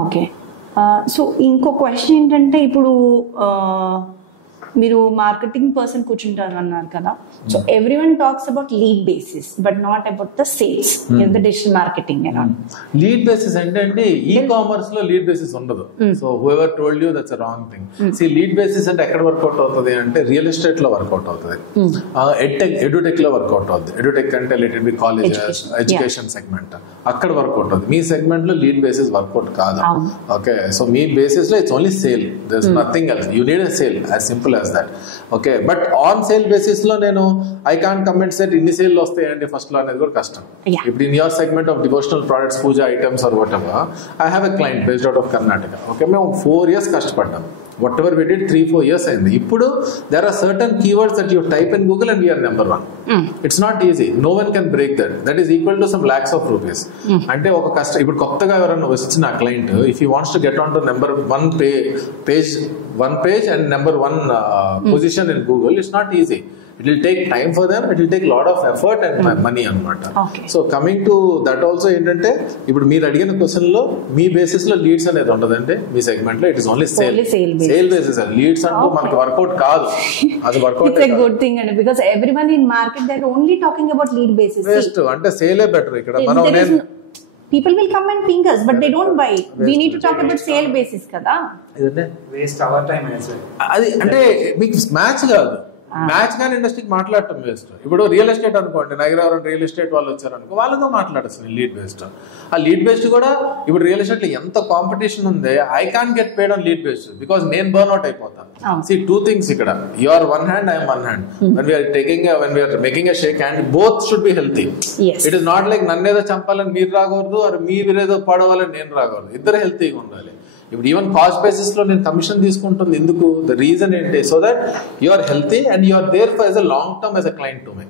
Okay. So ఇంకో question ఏంటంటే, ఇప్పుడు మీరు మార్కెటింగ్ పర్సన్ కూర్చుంటారు అన్నారు కదా. So everyone talks about lead basis but not about the sales in the digital marketing. Lead basis అంటే ఈ కామర్స్ లో లీడ్ బేసిస్ ఉండదు. So whoever told you that's a wrong thing. See lead basis అంటే ఎక్కడ work out అవుతుంది అంటే real estate లో work out అవుతుంది, edutech లో వర్కౌట్ అవుతుంది. ఎడ్యుటెక్ అంటే related B colleges, education segment, అక్కడ వర్కౌట్ అవుతుంది. మీ సెగ్మెంట్ లో లీడ్ బేసిస్ వర్కౌట్ కాదు. ఓకే, సో మీ బేసిస్ లో it's only sale, there is nothing else. You need a sale, as simple as that. Okay, but on sale basis lo nenu I can't comment set inni sale lo ostayandi first lo anedi kuda kashtam. If in your segment of devotional products, puja items or whatever, I have a client based out of Karnataka. Okay, మేము 4 years కష్టపడ్డాం. Whatever we did 3-4 years అయింది. ఇప్పుడు there are certain keywords that you type in Google and we are number 1. It's not easy. No one can break that. That is equal to some lakhs of rupees. అంటే ఒక ఇప్పుడు కొత్తగా ఎవరైనా వచ్చిన client, if he wants to get on to number 1 page and number 1 position in Google, it's not easy. It will take time for them, it will take lot of effort and money అన్నమాట. So coming to that also ఏంటంటే, ఇప్పుడు మీరు అడిగిన question లో మీ basis లో leads అనేది ఉండదంటే మీ సెగ్మెంట్ లో it is only sale basis. Leads అంటూ మనకి వర్కౌట్ కాదు, అది workout. It's a good thing అండి, because everyone in market they are only talking about lead basis. Best అంటే సేలే బెటర్. ఇక్కడ మనం people will come and ping us but they don't buy. We need to talk about sale basis kada. ఇదంటే waste our time అది అంటే మీకు match కాదు. Match కానీ ఇండస్ట్రీకి మాట్లాడటం వేస్ట్. ఇప్పుడు రియల్ ఎస్టేట్ అనుకోండి, నగరం రియల్ ఎస్టేట్ వాళ్ళు వచ్చారనుకో, వాళ్ళతో మాట్లాడచ్చు లీడ్ బేస్డ్. ఆ లీడ్ బేస్డ్ కూడా ఇప్పుడు రియల్ ఎస్టేట్ లో ఎంత కాంపిటీషన్ ఉంది, I can get paid on lead based because నేను బర్న్ అవుట్ అయిపోతాను. See, 2 things ఇక్కడ. You are one hand, I am one hand. When we are making a shake hand, both should be healthy. It is not like నన్నేదో చంపాలని మీరు రాకూడదు, or మీరేదో పడవాలని నేను రాకూడదు. ఇద్దరు హెల్తీగా ఉండాలి. ఇప్పుడు ఈవెన్ కాస్ట్ బేసిస్ లో నేను కమిషన్ తీసుకుంటుంది ఎందుకు? ద రీజన్ ఏంటి? So that you are healthy and you are there for as a long term as a client to me.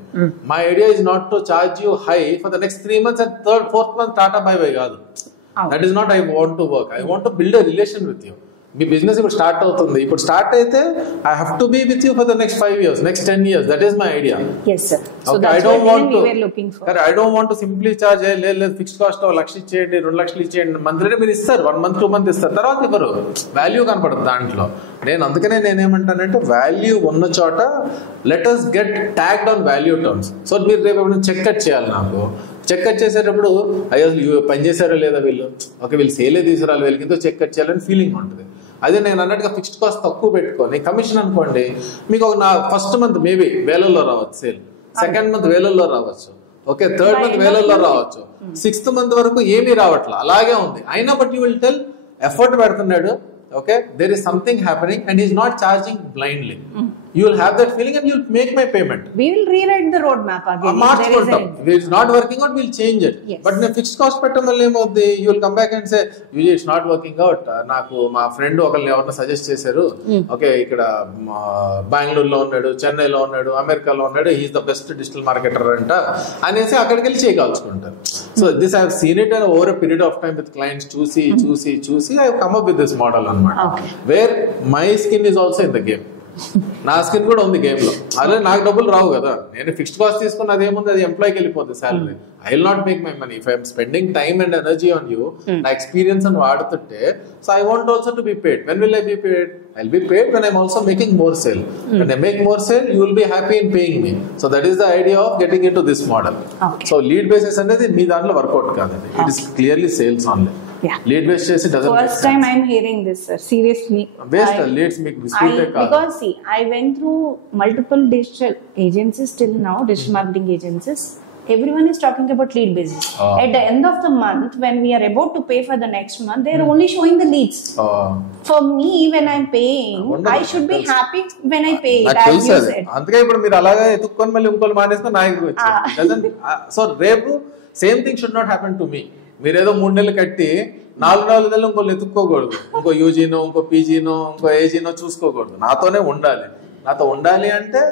My idea is not to charge you high for the next 3 months and 3rd, 4th month tata bye bye కాదు. That is not I want to work. I want to build a relation with you. మీ business ఇప్పుడు start అవుతుంది, ఇప్పుడు start అయితే I have to be with you for the next 5 years, next 10 years. That is my idea. Yes sir. So okay, that's what we were looking for. I don't want to simply charge లేదు fixed cost 1 లక్ష ఇచ్చేయండి, 2 లక్షలు ఇచ్చేయండి. Monthly మీరు ఇస్తారు, 1 month 2 month ఇస్తారు, తర్వాత ఇవ్వరు. Value కనపడదు దాంట్లో. అందుకనే నేనేమంటానంటే, వాల్యూ ఉన్న చోట let us get tagged on value terms. So మీరు రేపు ఎప్పుడు చెక్ కట్ చేయాలి. నాకు చెక్ కట్ చేసేటప్పుడు అయ్యో పని చేశారో లేదా వీళ్ళు, ఓకే వీళ్ళు సేలే తీసుకురాలి, వీళ్ళకి ఎంతో చెక్ కట్ చేయాలని ఫీలింగ్ ఉంటుంది. అదే నేను అన్నట్టుగా ఫిక్స్డ్ కాస్ట్ తక్కువ పెట్టుకొని కమిషన్ అనుకోండి, మీకు ఒక ఫస్ట్ మంత్ మేబీ వేలల్లో రావచ్చు సేల్, సెకండ్ మంత్ వేలల్లో రావచ్చు, ఓకే థర్డ్ మంత్ వేలల్లో రావచ్చు, 6th month వరకు ఏమీ రావట్లా, అలాగే ఉంది. అయినా but you will tell effort పెడుతున్నాడు, okay there is something happening and is not charging blindly. You will have that feeling and you will make my payment. We will rewrite the roadmap again. If it is not working out, we will change it. Yes. But in fixed cost పెట్టడం వల్ల ఏమవుతుంది, you will come back and say it's not working out. నాకు మా friend ఒకళ్ళు ఎవరైనా suggest చేశారు, okay ఇక్కడ బెంగళూరులో ఉన్నాడు, చెన్నైలో ఉన్నాడు, అమెరికాలో ఉన్నాడు, he is the best digital marketer అంట అనేసి అక్కడికి వెళ్ళి చేయగలుచుకుంటారు. So this I have seen it over a period of time with clients. చూసి I have come up with this model అన్నమాట, where my skin is also in the game. నా skin కూడా ఉంది గేమ్ లో. అదే నాకు డబ్బులు రావు కదా, నేను ఫిక్స్డ్ కాస్ట్ తీసుకున్న అదేముంది, అది ఎంప్లాయ్కి వెళ్ళిపోతుంది salary. I will not make my money if I'm spending time and energy on you. నా ఎక్స్పీరియన్స్ అని వాడుతుంటే, so I want also to be paid. When will I be paid? I will be paid when I'm also making more sale. When I make more sale, you will be happy in paying me. So that is the idea of getting in to this model. So lead basis అనేది మీ దాంట్లో work out కాదండి, it is clearly sales only. Lead based chesi doesn't. First time I am hearing this, sir. Seriously. Based leads make dispute because see, I went through multiple digital agencies till now, digital marketing agencies. Everyone is talking about lead basis. At the end of the month, when we are about to pay for the next month, they are only showing the leads. For me, when I am paying, I should be happy when I pay it. As you said. అందుకే ఇప్పుడు మీరు అలాగే ఎత్తుక్కొని మళ్ళీ ఇంకోళ్ళు మానేస్తే నా దగ్గరికి వచ్చారు. సో రేపు same thing should not happen to me. మీరేదో 3 నెలలు కట్టి 4 నెలలు ఇంకోళ్ళు ఎత్తుక్కోకూడదు, ఇంకో యూజీనో ఇంకో పీజీనో ఇంకో ఏజీనో చూసుకోకూడదు. నాతోనే ఉండాలి. నాతో ఉండాలి అంటే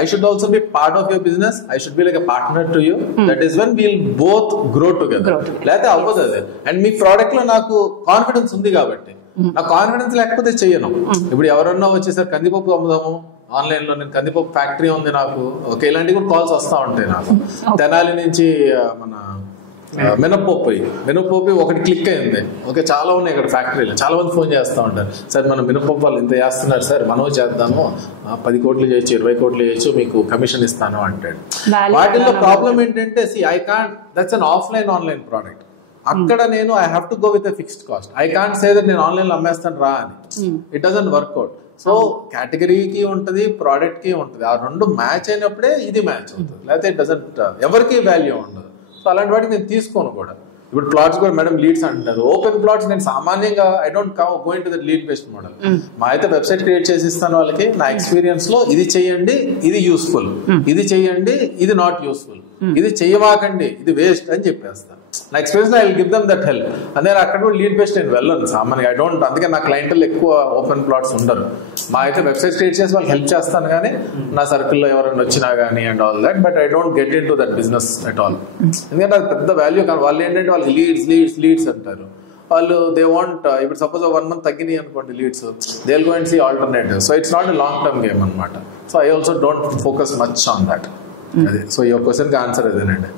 I should also be part of your business. I should be like a partner to you. That is when we'll both grow together. లేకపోతే అవ్వదు అది. అండ్ మీ ప్రోడక్ట్ లో నాకు కాన్ఫిడెన్స్ ఉంది కాబట్టి, నాకు కాన్ఫిడెన్స్ లేకపోతే చెయ్యను. ఇప్పుడు ఎవరన్నా వచ్చేసరి కందిపప్పు అమ్ముదాము ఆన్లైన్ లో, నేను కందిపప్పు ఫ్యాక్టరీ ఉంది నాకు, ఓకే ఇలాంటివి కూడా కాల్స్ వస్తా ఉంటాయి నాకు. తెనాలి నుంచి మన మినపప్పు ఒకటి క్లిక్ అయింది. ఓకే, చాలా ఉన్నాయి ఇక్కడ ఫ్యాక్టరీలు. చాలా మంది ఫోన్ చేస్తూ ఉంటారు, సార్ మన మినపప్పు వాళ్ళు ఇంత చేస్తున్నారు సార్, మనం చేద్దాము, 10 కోట్లు చేయొచ్చు, 20 కోట్లు చేయొచ్చు, మీకు కమిషన్ ఇస్తాను అంటాడు. వాటిల్లో ప్రాబ్లం ఏంటంటే I can't, that's an online product. అక్కడ నేను I have to go with fixed cost. I can't say that నేను ఆన్లైన్ లో అమ్మేస్తాను రా అని. It doesn't work out. సో కేటగిరీకి ఉంటుంది, ప్రోడక్ట్ కి ఉంటుంది. ఆ రెండు మ్యాచ్ అయినప్పుడే ఇది మ్యాచ్ అవుతుంది, లేకపోతే ఇట్ డజంట్, ఎవరికి వాల్యూ ఉండదు. సో అలాంటి వాటికి నేను తీసుకోను కూడా. ఇప్పుడు ప్లాట్స్ కూడా మేడం లీడ్స్ అంటారు, ఓపెన్ ప్లాట్స్ నేను సామాన్యంగా I don't go in to that lead based model. మా అయితే వెబ్సైట్ క్రియేట్ చేసి ఇస్తాను వాళ్ళకి, నా ఎక్స్పీరియన్స్ లో ఇది చేయండి, ఇది యూస్ఫుల్, ఇది చేయండి, ఇది నాట్ యూస్ఫుల్, ఇది చేయమాకండి, ఇది వేస్ట్ అని చెప్పేస్తాను. నా experience I will give them that help. అదే అక్కడ కూడా లీడ్ బేస్డ్ నేను వెళ్ళను సామాన్యంగా. ఐ డోంట్, అందుకే నా క్లయింట్లు ఎక్కువ ఓపెన్ ప్లాట్స్ ఉండరు. మా అయితే వెబ్సైట్ క్రియేట్ చేసి వాళ్ళకి హెల్ప్ చేస్తాను కానీ, నా సర్కిల్లో ఎవరైనా వచ్చినా కానీ and all that, but I don't get in to that business at all. ఎందుకంటే అది పెద్ద వాల్యూ కాదు. వాళ్ళు ఏంటంటే వాళ్ళకి లీడ్స్ అంటారు. వాళ్ళు దే వాంట్, ఇప్పుడు సపోజ్ 1 month తగ్గినాయి అనుకోండి leads, they will go and see alternative. So it's not a long term game అనమాట. So I also don't focus much on that. అదే. సో యువర్ క్వశ్చన్ కి ఆన్సర్ అదేనండి.